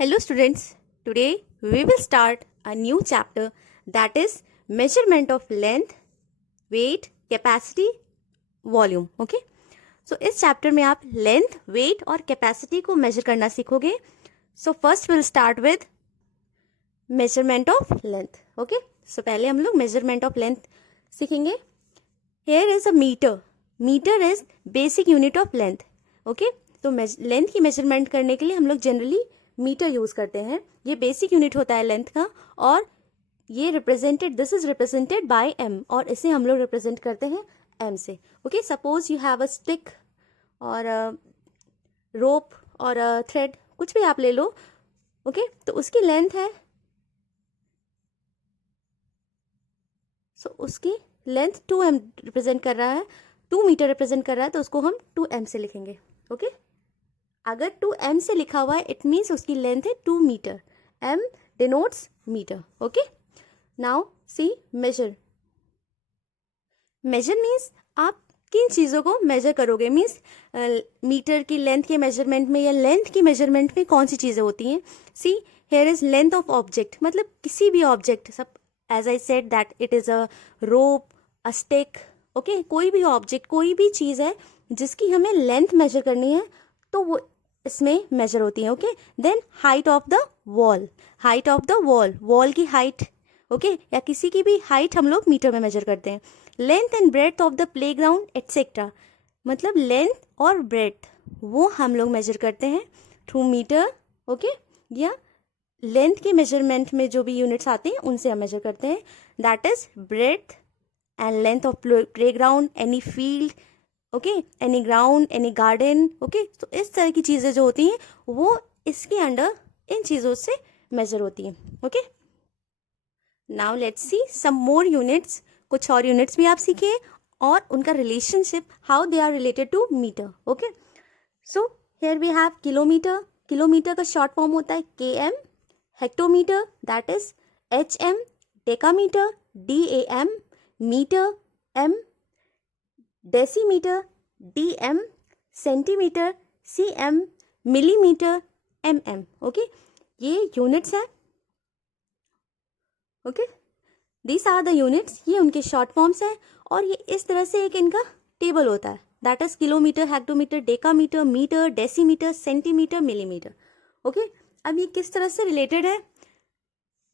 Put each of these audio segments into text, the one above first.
Hello students, today we will start a new chapter that is measurement of length, weight, capacity, volume. Okay? So इस chapter में आप length, weight और capacity को measure करना सीखोगे. So first we'll start with measurement of length. Okay? So पहले हम लोग measurement of length सीखेंगे. Here is a meter. Meter is basic unit of length. Okay? तो लेंथ की मेजरमेंट करने के लिए हम लोग जनरली मीटर यूज करते हैं. ये बेसिक यूनिट होता है लेंथ का और ये this is represented by M और इसे हम लोग रिप्रेजेंट करते हैं एम से. Okay, suppose you have a stick और रोप और थ्रेड, कुछ भी आप ले लो. ओके, तो उसकी लेंथ है, उसकी लेंथ 2m रिप्रेजेंट कर रहा है, 2 मीटर रिप्रेजेंट कर रहा है, तो उसको हम 2m से लिखेंगे. ओके, अगर 2m से लिखा हुआ है इट मीन्स उसकी लेंथ है 2 metre. m denotes metre. Okay, now see measure. Measure means आप किन चीज़ों को मेजर करोगे. मीन्स मीटर की लेंथ के मेजरमेंट में या लेंथ की मेजरमेंट में कौन सी चीज़ें होती हैं. See here is length of object, मतलब किसी भी ऑब्जेक्ट, सब as I said that it is a rope, a stick. Okay, कोई भी ऑब्जेक्ट, कोई भी चीज़ है जिसकी हमें लेंथ मेजर करनी है तो वो इसमें मेजर होती है. Okay, then height of the wall, height of the wall, wall की हाइट. ओके, या किसी की भी हाइट हम लोग मीटर में मेजर करते हैं. Length and breadth of the playground etcetera, मतलब लेंथ और ब्रेड्थ वो हम लोग मेजर करते हैं थ्रू मीटर. ओके, या लेंथ के मेजरमेंट में जो भी यूनिट्स आते हैं उनसे हम मेजर करते हैं. That is breadth and length of playground, any field, okay, any ground, any garden. Okay, तो इस तरह की चीज़ें जो होती हैं वो इसके अंडर इन चीज़ों से मेजर होती हैं. Okay, now let's see some more units. कुछ और यूनिट्स भी आप सीखिए और उनका relationship, how they are related to metre. Okay, so here we have kilometre. Kilometre का शॉर्ट फॉर्म होता है km. Hectometre that is hm. Decametre DAM. Metre m. Decimetre DM. Centimetre CM. Millimetre MM. Okay, ये units हैं. Okay, these are the units, ये उनके short forms हैं और ये इस तरह से एक इनका टेबल होता है. That is kilometre, hectometre, decametre, metre, decimetre, centimetre, millimetre. Okay, अब ये किस तरह से रिलेटेड है.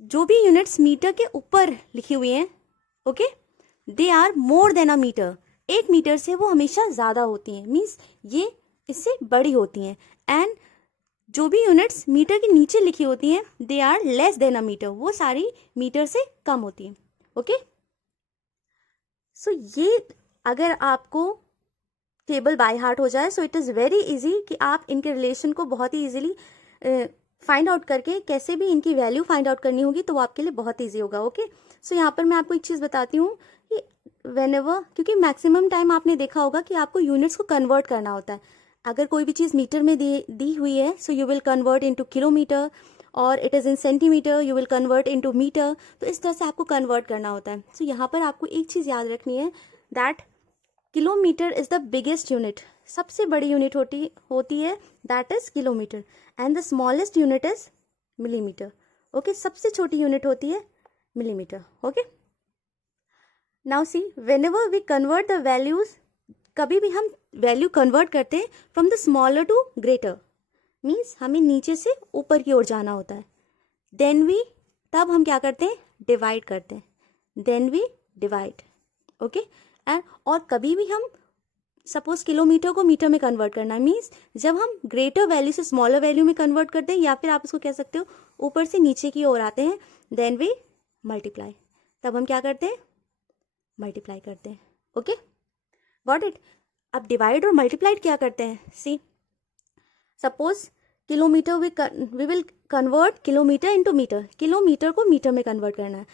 जो भी यूनिट्स मीटर के ऊपर लिखी हुई हैं, okay, they are more than a metre. 1 metre से वो हमेशा ज़्यादा होती हैं, मीन्स ये इससे बड़ी होती हैं. एंड जो भी यूनिट्स मीटर के नीचे लिखी होती हैं they are less than a metre, वो सारी मीटर से कम होती हैं. ओके, सो ये अगर आपको टेबल बाय हार्ट हो जाए so it is very easy कि आप इनके रिलेशन को बहुत ही इजीली फाइंड आउट करके कैसे भी इनकी वैल्यू फाइंड आउट करनी होगी तो वो आपके लिए बहुत ईजी होगा. ओके, सो यहाँ पर मैं आपको एक चीज़ बताती हूँ कि व्हेनेवर, क्योंकि मैक्सिमम टाइम आपने देखा होगा कि आपको यूनिट्स को कन्वर्ट करना होता है. अगर कोई भी चीज़ मीटर में दी हुई है so you will convert into kilometre, और it is in centimetre you will convert into metre. तो इस तरह से आपको कन्वर्ट करना होता है. सो यहाँ पर आपको एक चीज़ याद रखनी है that kilometre is the biggest unit, सबसे बड़ी यूनिट होती है that is kilometre. And the smallest unit is millimetre. Okay, सबसे छोटी यूनिट होती है millimetre. Okay, now see whenever we convert the values, कभी भी हम वैल्यू कन्वर्ट करते हैं from the smaller to greater, means हमें नीचे से ऊपर की ओर जाना होता है. देन वी, तब हम क्या करते हैं, डिवाइड करते हैं. Then we divide. Okay, and और कभी भी हम सपोज किलोमीटर को मीटर में कन्वर्ट करना है, मीन्स जब हम ग्रेटर वैल्यू से स्मॉलर वैल्यू में कन्वर्ट करते हैं, या फिर आप इसको कह सकते हो ऊपर से नीचे की ओर आते हैं, देन वी मल्टीप्लाई. तब हम क्या करते हैं, मल्टीप्लाई करते हैं. Okay, got it. अब डिवाइड और मल्टीप्लाइड क्या करते हैं. See suppose kilometre we will convert kilometre into metre. Kilometre को मीटर में कन्वर्ट करना है.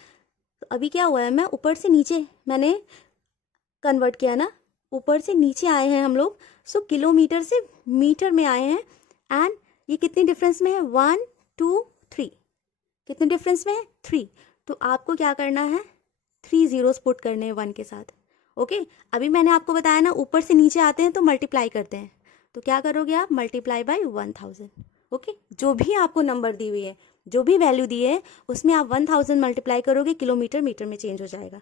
तो अभी क्या हुआ है, मैं ऊपर से नीचे मैंने कन्वर्ट किया ना, ऊपर से नीचे आए हैं हम लोग. सो किलोमीटर से मीटर में आए हैं. एंड ये कितनी डिफरेंस में है, 1 2 3. कितने डिफरेंस में है, 3. तो आपको क्या करना है, 3 zeros पुट करने हैं 1 के साथ. ओके, अभी मैंने आपको बताया ना ऊपर से नीचे आते हैं तो मल्टीप्लाई करते हैं. तो क्या करोगे आप, मल्टीप्लाई बाय 1000. ओके, जो भी आपको नंबर दी हुई है, जो भी वैल्यू दी है, उसमें आप 1000 मल्टीप्लाई करोगे, किलोमीटर मीटर में चेंज हो जाएगा।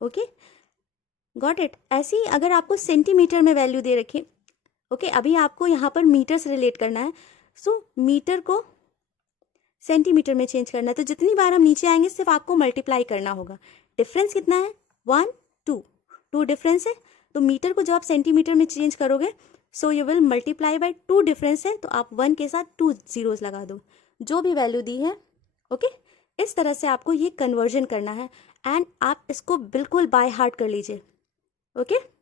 Okay, got it. ऐसे ही अगर आपको सेंटीमीटर में वैल्यू दे रखी, ओके, अभी आपको यहाँ पर मीटर से रिलेट करना है, सो मीटर को सेंटीमीटर में चेंज करना है, तो जितनी बार हम नीचे आएंगे सिर्फ आपको मल्टीप्लाई करना होगा। डिफरेंस कितना है? 1 2 डिफरेंस है, तो मीटर को जब आप सेंटीमीटर में चेंज करोगे, सो you will multiply by 2 difference है, तो आप 1 के साथ 2 जीरोस लगा दो, जो भी वैल्यू दी है। ओके, इस तरह से आपको ये कन्वर्जन करना है, एंड आप इसको बिल्कुल बाय हार्ट कर लीजिए। ओके।